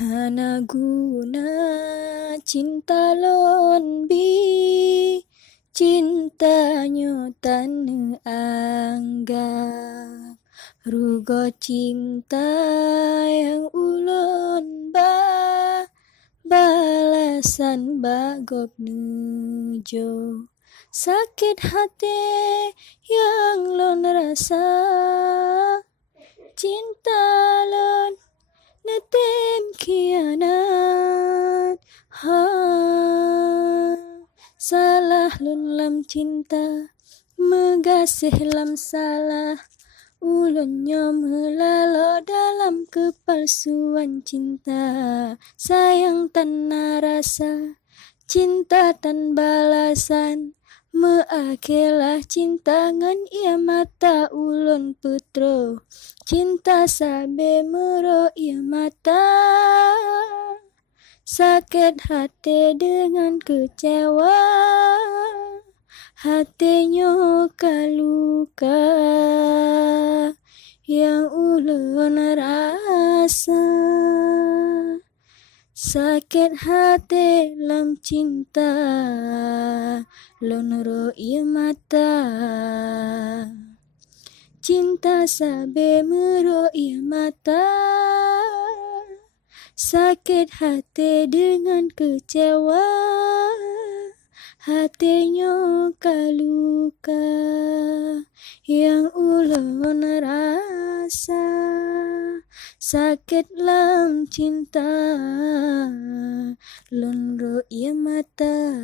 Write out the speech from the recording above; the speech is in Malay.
Hana guna cinta lon bi, cintanya tan anggap. Rugo cinta yang ulon balasan bagok nujo. Sakit hati yang lon rasa, cinta lon netem khianat. Salah lon lam cinta, megasih lam salah. Ulunnya melalo dalam kepalsuan cinta. Sayang tanpa rasa, cinta tan balasan. Meakelah cinta ngan ia mata ulun putro. Cinta sabe mero ia mata. Sakit hati dengan kecewa, hatinya kaluka yang ulun rasa. Sakit hati lam cinta, lon ro ia mata. Cinta sabe mero ia mata. Sakit hati dengan kecewa, hatinya kaluka yang ulun rasa. Sakit lam cinta, lon ro ia mata.